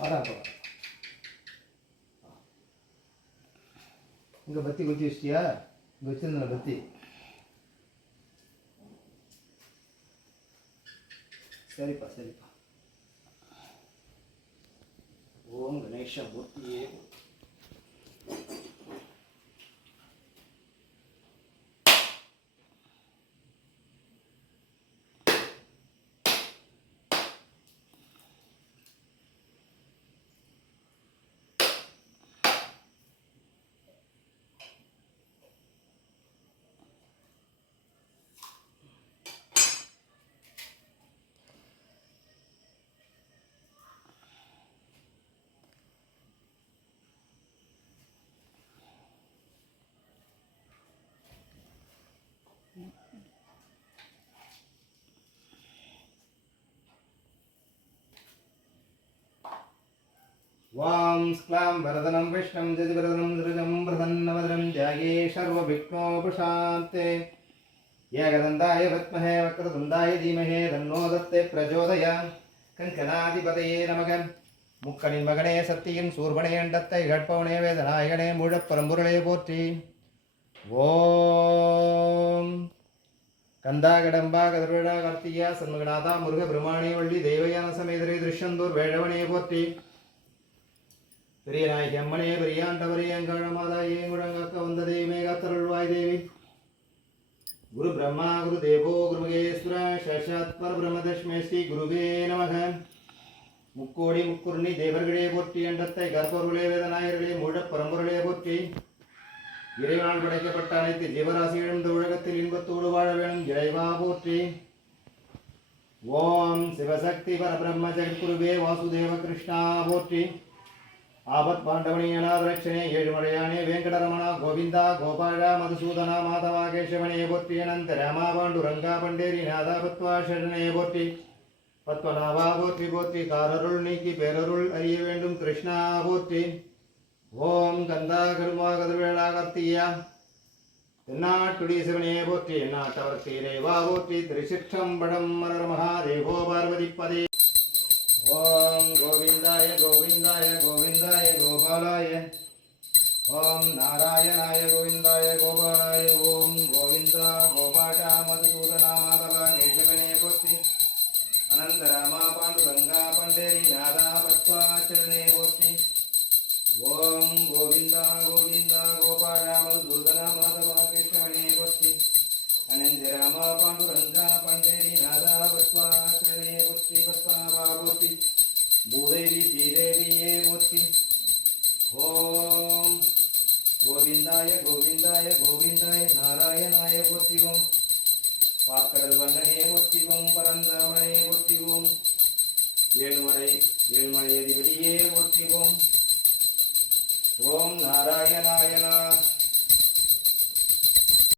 வாடாப்பா. இங்கே பத்தி குத்தி வச்சிட்டியா? இங்கே வச்சிருந்தேன் பத்தி. சரிப்பா சரிப்பா. ஓம் கணேஷ மூர்த்தியே. वां स्क्लां वरदनं विष्णं जतिवरदनं दृजं प्रसन्नवदनं ध्याये सर्वविघ्नोपशान्ते एकदन्ताय विद्महे वक्रतुण्डाय धीमहि तन्नो दत्ते प्रचोदयात् कङ्कणाधिपतये नमः முக்கனின் மகனே சத்தியின் சூர்பனே அண்டத்தை கட்பவனே வேதநாயகனே முழப்பரம்பொருளே போற்றி. ஓம் கந்தா கடம்பா கதிர்வேடா கார்த்தியா சண்முகநாதா முருக பிரமாணி வள்ளி தேவயான சமேதரே திருஷந்தூர் வேழவனே போற்றி. பெரிய நாயகி அம்மனே பெரியாண்டவரே அங்காழமாதாயே முழங்காக்க வந்த தெய்வமே காத்தருள்வாய் தேவி. குரு பிரம்மா குரு தேவோ குரு மகேஸ்வர சாட்சாத் பரபிரம்ம தஸ்மை ஸ்ரீ குருவே நமக. முக்கோடி முக்குருணி தேவர்களே போற்றி. அண்டத்தை கற்பொருளே வேதநாயகர்களே முழப்பரம்பொருளே போற்றி. இறைவனால் படைக்கப்பட்ட அனைத்து ஜீவராசிகளும் இந்த உலகத்தில் இன்பத்தோடு வாழ வேணும் இறைவா போற்றி. ஓம் சிவசக்தி பரபிரம்ம ஜெகத்குருவே வாசுதேவ கிருஷ்ணா போற்றி. ஆபத் பாண்டவனி அநாதரட்சணே ஏழுமலையானே வெங்கடரமணா கோவிந்தா கோபாலா மதுசூதனா மாதவா கேசவனே போற்றி. அனந்த ராமா பாண்டுரங்கா பண்டேரி நாதாபத்வா சரணே போற்றி. பத்மநாபா போற்றி போற்றி. காரருள் நீக்கி பேரருள் அறிய வேண்டும் கிருஷ்ணா போற்றி. ஓம் கந்தா கருமா கதிர்வேளா கார்த்தியா தென்னாட்டுடி சிவனே போற்றி. எந்நாட்டவர்க்கு இறைவா போற்றி. திருச்சிற்றம்பலம் மரர் மகாதேவோ பார்வதி பதே. ஓம் கோவிந்தாய கோவிந்தாய கோவிந்தாய கோபாலாய. ஓம் நாராயணாய கோவிந்தாய கோபாலாய. ஓம் கோவிந்தா கோபாஷா மதுசூதனா மாதவா கேசவனே போற்றி. அனந்த ராமா பாண்டுரங்கா பண்டேரி நாதா பத்வாச்சரணே போற்றி. ஓம் கோவிந்தா கோவிந்தா கோபாலா மதுசூதனா மாதவா கேசவனே போற்றி. அனந்த ராமா பாண்டுரங்கா பண்டேரி நாதா பத்வாச்சரணே போற்றி. பத்மாவா போற்றி. பூதேவி ஸ்ரீதேவியே போற்றி. ஓம் கோவிந்தாய கோவிந்தாய கோவிந்தாய நாராயணாய போற்றிவோம். பார்க்கடல் வண்ணனே போற்றிவோம். பரந்தாமனே போற்றிவோம். ஏழுமலை அதிபதியே போற்றிவோம். ஓம் நாராயணாயனா.